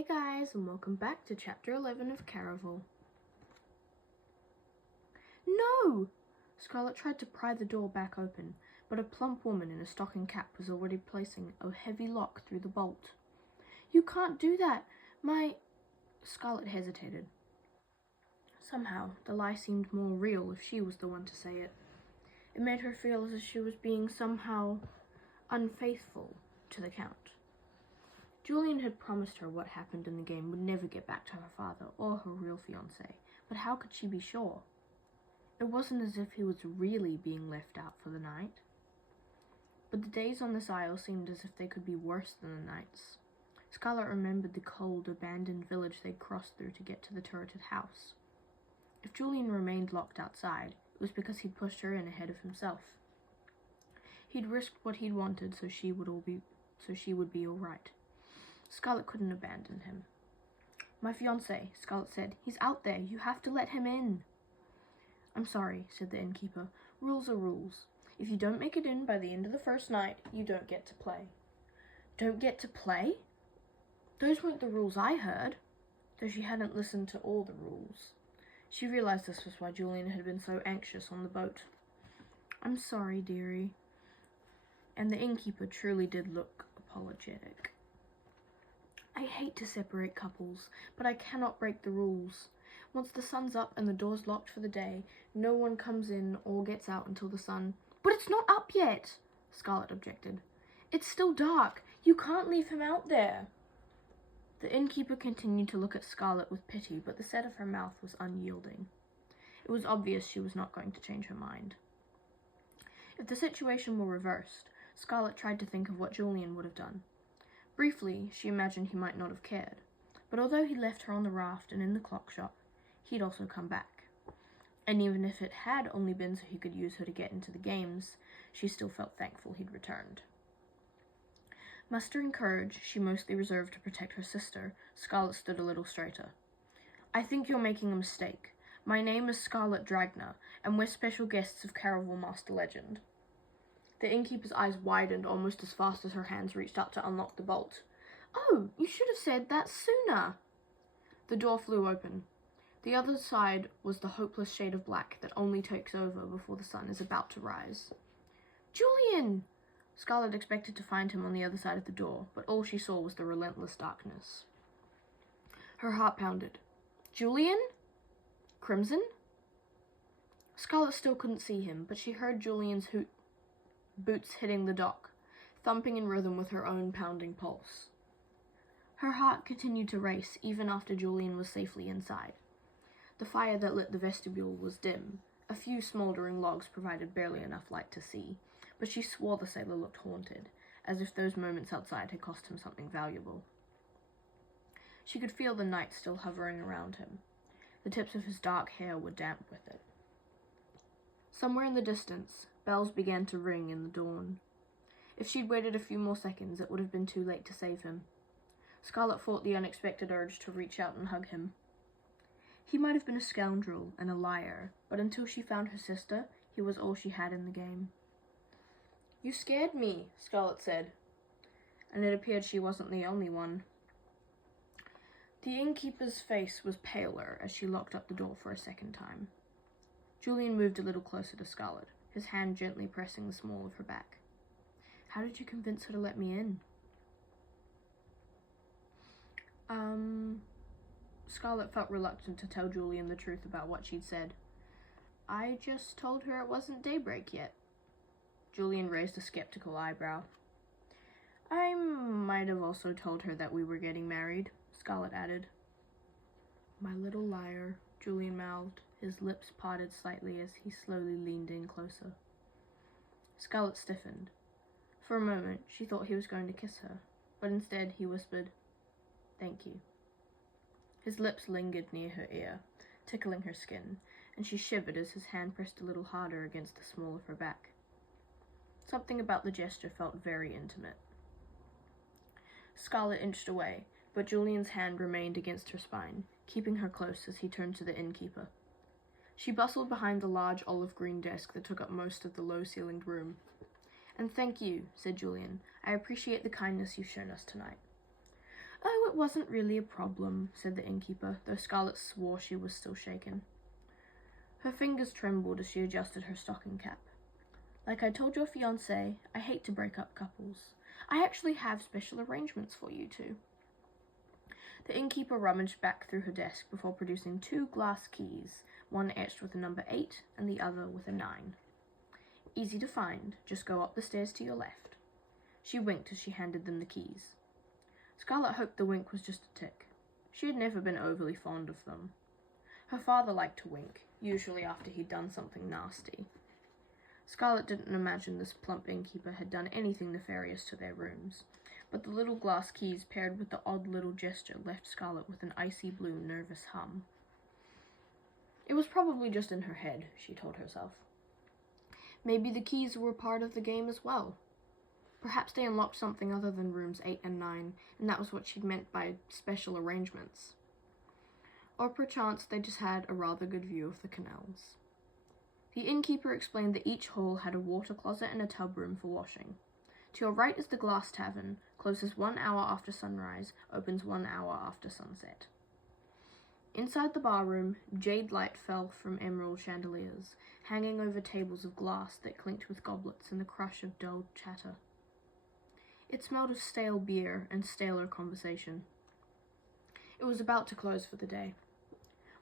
Hey guys, and welcome back to chapter 11 of Caraval. No! Scarlet tried to pry the door back open, but a plump woman in a stocking cap was already placing a heavy lock through the bolt. You can't do that! Scarlet hesitated. Somehow, the lie seemed more real if she was the one to say it. It made her feel as if she was being somehow unfaithful to the Count. Julian had promised her what happened in the game would never get back to her father or her real fiancé, but how could she be sure? It wasn't as if he was really being left out for the night. But the days on this isle seemed as if they could be worse than the nights. Scarlet remembered the cold, abandoned village they'd crossed through to get to the turreted house. If Julian remained locked outside, it was because he'd pushed her in ahead of himself. He'd risked what he'd wanted so she would be all right. Scarlet couldn't abandon him. My fiancé, Scarlet said. He's out there. You have to let him in. I'm sorry, said the innkeeper. Rules are rules. If you don't make it in by the end of the first night, you don't get to play. Don't get to play? Those weren't the rules I heard, though she hadn't listened to all the rules. She realized this was why Julian had been so anxious on the boat. I'm sorry, dearie. And the innkeeper truly did look apologetic. I hate to separate couples, but I cannot break the rules. Once the sun's up and the door's locked for the day, no one comes in or gets out until the sun... But it's not up yet, Scarlet objected. It's still dark. You can't leave him out there. The innkeeper continued to look at Scarlet with pity, but the set of her mouth was unyielding. It was obvious she was not going to change her mind. If the situation were reversed, Scarlet tried to think of what Julian would have done. Briefly, she imagined he might not have cared, but although he left her on the raft and in the clock shop, he'd also come back. And even if it had only been so he could use her to get into the games, she still felt thankful he'd returned. Mustering courage she mostly reserved to protect her sister, Scarlet stood a little straighter. I think you're making a mistake. My name is Scarlet Dragna, and we're special guests of Caraval Master Legend. The innkeeper's eyes widened almost as fast as her hands reached out to unlock the bolt. Oh, you should have said that sooner. The door flew open. The other side was the hopeless shade of black that only takes over before the sun is about to rise. Julian! Scarlet expected to find him on the other side of the door, but all she saw was the relentless darkness. Her heart pounded. Julian? Crimson? Scarlet still couldn't see him, but she heard Julian's boots hitting the dock, thumping in rhythm with her own pounding pulse. Her heart continued to race even after Julian was safely inside. The fire that lit the vestibule was dim. A few smoldering logs provided barely enough light to see, but she swore the sailor looked haunted, as if those moments outside had cost him something valuable. She could feel the night still hovering around him. The tips of his dark hair were damp with it. Somewhere in the distance, bells began to ring in the dawn. If she'd waited a few more seconds, it would have been too late to save him. Scarlet fought the unexpected urge to reach out and hug him. He might have been a scoundrel and a liar, but until she found her sister, he was all she had in the game. You scared me, Scarlet said, and it appeared she wasn't the only one. The innkeeper's face was paler as she locked up the door for a second time. Julian moved a little closer to Scarlet, his hand gently pressing the small of her back. How did you convince her to let me in? Scarlet felt reluctant to tell Julian the truth about what she'd said. I just told her it wasn't daybreak yet. Julian raised a skeptical eyebrow. I might have also told her that we were getting married, Scarlet added. My little liar, Julian mouthed, his lips parted slightly as he slowly leaned in closer. Scarlet stiffened. For a moment, she thought he was going to kiss her, but instead he whispered, Thank you. His lips lingered near her ear, tickling her skin, and she shivered as his hand pressed a little harder against the small of her back. Something about the gesture felt very intimate. Scarlet inched away, but Julian's hand remained against her spine, keeping her close as he turned to the innkeeper. She bustled behind the large olive-green desk that took up most of the low-ceilinged room. And thank you, said Julian. I appreciate the kindness you've shown us tonight. Oh, it wasn't really a problem, said the innkeeper, though Scarlet swore she was still shaken. Her fingers trembled as she adjusted her stocking cap. Like I told your fiancé, I hate to break up couples. I actually have special arrangements for you two. The innkeeper rummaged back through her desk before producing 2 glass keys, one etched with a number 8 and the other with a 9. Easy to find, just go up the stairs to your left. She winked as she handed them the keys. Scarlet hoped the wink was just a tick. She had never been overly fond of them. Her father liked to wink, usually after he'd done something nasty. Scarlet didn't imagine this plump innkeeper had done anything nefarious to their rooms, but the little glass keys paired with the odd little gesture left Scarlet with an icy blue nervous hum. It was probably just in her head, she told herself. Maybe the keys were part of the game as well. Perhaps they unlocked something other than rooms 8 and 9, and that was what she'd meant by special arrangements. Or perchance they just had a rather good view of the canals. The innkeeper explained that each hall had a water closet and a tub room for washing. To your right is the Glass Tavern, closes 1 hour after sunrise, opens 1 hour after sunset. Inside the bar room, jade light fell from emerald chandeliers, hanging over tables of glass that clinked with goblets in the crush of dull chatter. It smelled of stale beer and staler conversation. It was about to close for the day.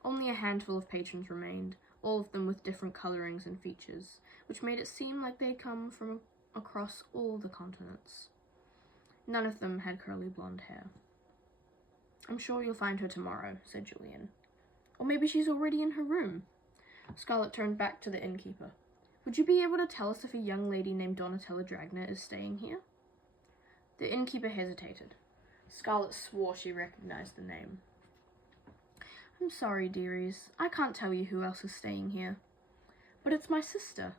Only a handful of patrons remained, all of them with different colorings and features, which made it seem like they'd come from across all the continents. None of them had curly blonde hair. I'm sure you'll find her tomorrow, said Julian. Or maybe she's already in her room. Scarlet turned back to the innkeeper. Would you be able to tell us if a young lady named Donatella Dragna is staying here? The innkeeper hesitated. Scarlet swore she recognized the name. I'm sorry, dearies. I can't tell you who else is staying here. But it's my sister.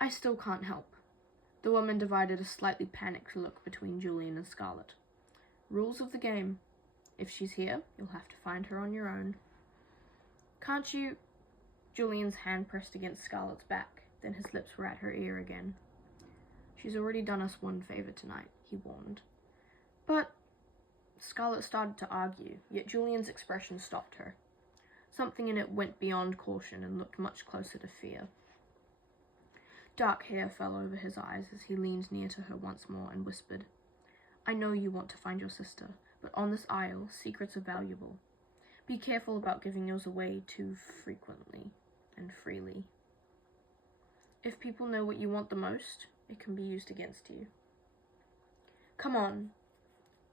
I still can't help. The woman divided a slightly panicked look between Julian and Scarlet. Rules of the game. If she's here, you'll have to find her on your own. Can't you... Julian's hand pressed against Scarlet's back, then his lips were at her ear again. She's already done us one favor tonight, he warned. But... Scarlet started to argue, yet Julian's expression stopped her. Something in it went beyond caution and looked much closer to fear. Dark hair fell over his eyes as he leaned near to her once more and whispered, I know you want to find your sister, but on this isle, secrets are valuable. Be careful about giving yours away too frequently and freely. If people know what you want the most, it can be used against you. Come on.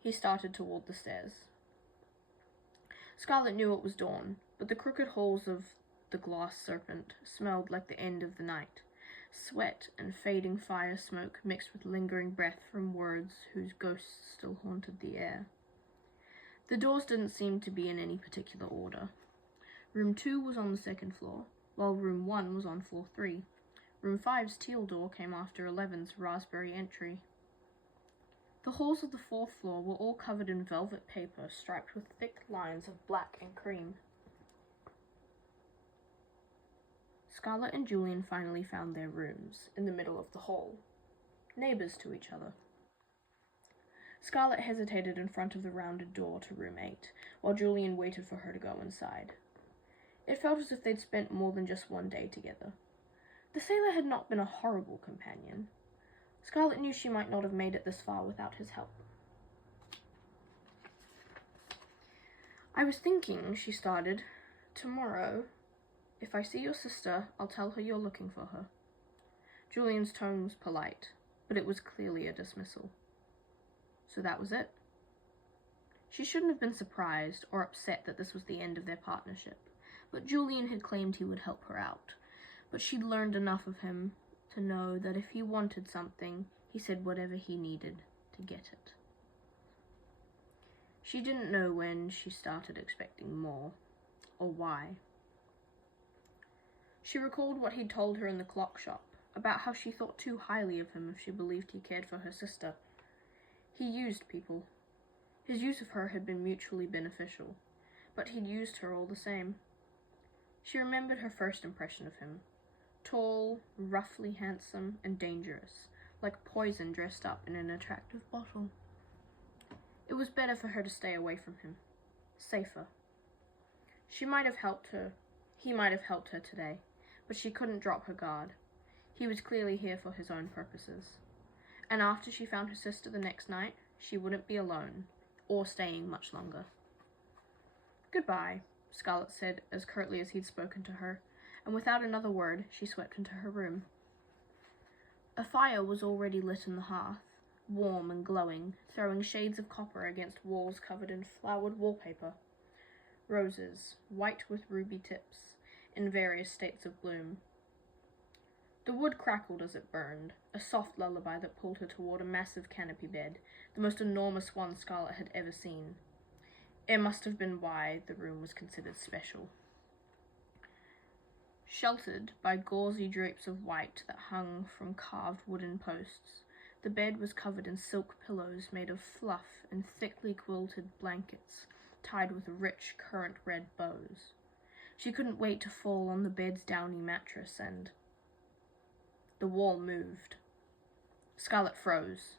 He started toward the stairs. Scarlet knew it was dawn, but the crooked halls of the Glass Serpent smelled like the end of the night. Sweat and fading fire smoke mixed with lingering breath from words whose ghosts still haunted the air. The doors didn't seem to be in any particular order. Room 2 was on the 2nd floor, while Room 1 was on floor 3. Room 5's teal door came after 11's raspberry entry. The halls of the 4th floor were all covered in velvet paper striped with thick lines of black and cream. Scarlet and Julian finally found their rooms, in the middle of the hall, neighbors to each other. Scarlet hesitated in front of the rounded door to room 8, while Julian waited for her to go inside. It felt as if they'd spent more than just one day together. The sailor had not been a horrible companion. Scarlet knew she might not have made it this far without his help. I was thinking, she started, tomorrow, if I see your sister, I'll tell her you're looking for her. Julian's tone was polite, but it was clearly a dismissal. So that was it. She shouldn't have been surprised or upset that this was the end of their partnership, but Julian had claimed he would help her out. But she'd learned enough of him to know that if he wanted something, he said whatever he needed to get it. She didn't know when she started expecting more, or why. She recalled what he'd told her in the clock shop, about how she thought too highly of him if she believed he cared for her sister. He used people. His use of her had been mutually beneficial, but he'd used her all the same. She remembered her first impression of him. Tall, roughly handsome, and dangerous, like poison dressed up in an attractive bottle. It was better for her to stay away from him. Safer. He might have helped her today, but she couldn't drop her guard. He was clearly here for his own purposes. And after she found her sister the next night, she wouldn't be alone, or staying much longer. "Goodbye," Scarlet said as curtly as he'd spoken to her, and without another word, she swept into her room. A fire was already lit in the hearth, warm and glowing, throwing shades of copper against walls covered in flowered wallpaper. Roses, white with ruby tips, in various states of bloom. The wood crackled as it burned, a soft lullaby that pulled her toward a massive canopy bed, the most enormous one Scarlet had ever seen. It must have been why the room was considered special. Sheltered by gauzy drapes of white that hung from carved wooden posts, the bed was covered in silk pillows made of fluff and thickly quilted blankets tied with rich, currant red bows. She couldn't wait to fall on the bed's downy mattress, and the wall moved. Scarlet froze.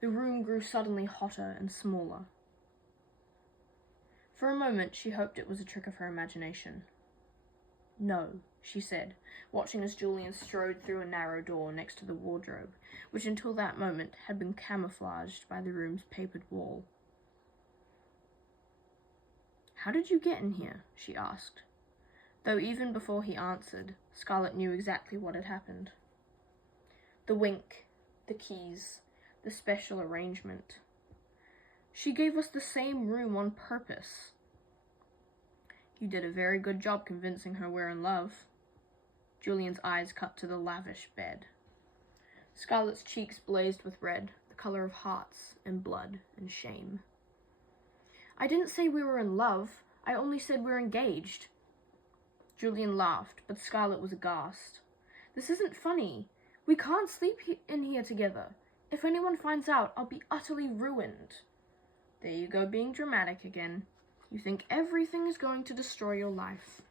The room grew suddenly hotter and smaller. For a moment, she hoped it was a trick of her imagination. "No," she said, watching as Julian strode through a narrow door next to the wardrobe, which until that moment had been camouflaged by the room's papered wall. "How did you get in here?" she asked, though even before he answered, Scarlet knew exactly what had happened. The wink, the keys, the special arrangement. "She gave us the same room on purpose." "You did a very good job convincing her we're in love." Julian's eyes cut to the lavish bed. Scarlet's cheeks blazed with red, the color of hearts and blood and shame. "I didn't say we were in love. I only said we're engaged." Julian laughed, but Scarlet was aghast. "This isn't funny. We can't sleep in here together. If anyone finds out, I'll be utterly ruined." "There you go, being dramatic again. You think everything is going to destroy your life."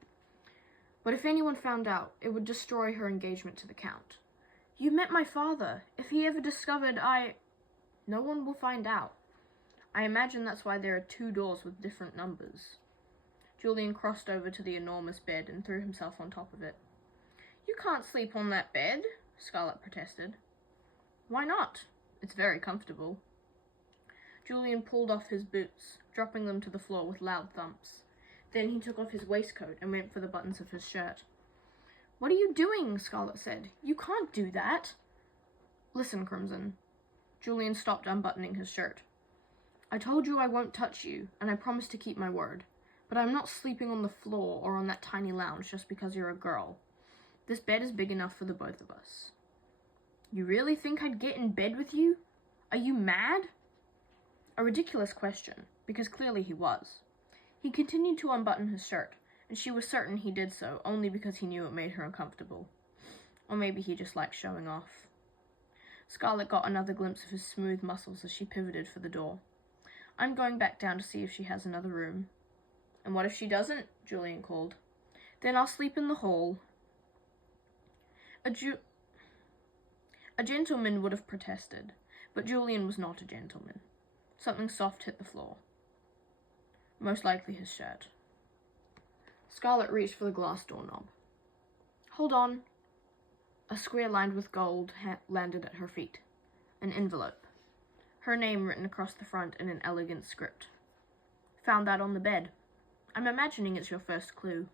"But if anyone found out, it would destroy her engagement to the Count. You met my father. If he ever discovered No one will find out. I imagine that's why there are 2 doors with different numbers." Julian crossed over to the enormous bed and threw himself on top of it. "You can't sleep on that bed," Scarlet protested. "Why not? It's very comfortable." Julian pulled off his boots, dropping them to the floor with loud thumps. Then he took off his waistcoat and went for the buttons of his shirt. "What are you doing?" Scarlet said. "You can't do that." "Listen, Crimson." Julian stopped unbuttoning his shirt. "I told you I won't touch you, and I promise to keep my word. But I'm not sleeping on the floor or on that tiny lounge just because you're a girl. This bed is big enough for the both of us." "You really think I'd get in bed with you? Are you mad?" A ridiculous question, because clearly he was. He continued to unbutton his shirt, and she was certain he did so only because he knew it made her uncomfortable. Or maybe he just liked showing off. Scarlet got another glimpse of his smooth muscles as she pivoted for the door. "I'm going back down to see if she has another room." "And what if she doesn't?" Julian called. "Then I'll sleep in the hall." A gentleman would have protested, but Julian was not a gentleman. Something soft hit the floor. Most likely his shirt. Scarlet reached for the glass doorknob. "Hold on." A square lined with gold landed at her feet. An envelope. Her name written across the front in an elegant script. "Found that on the bed. I'm imagining it's your first clue."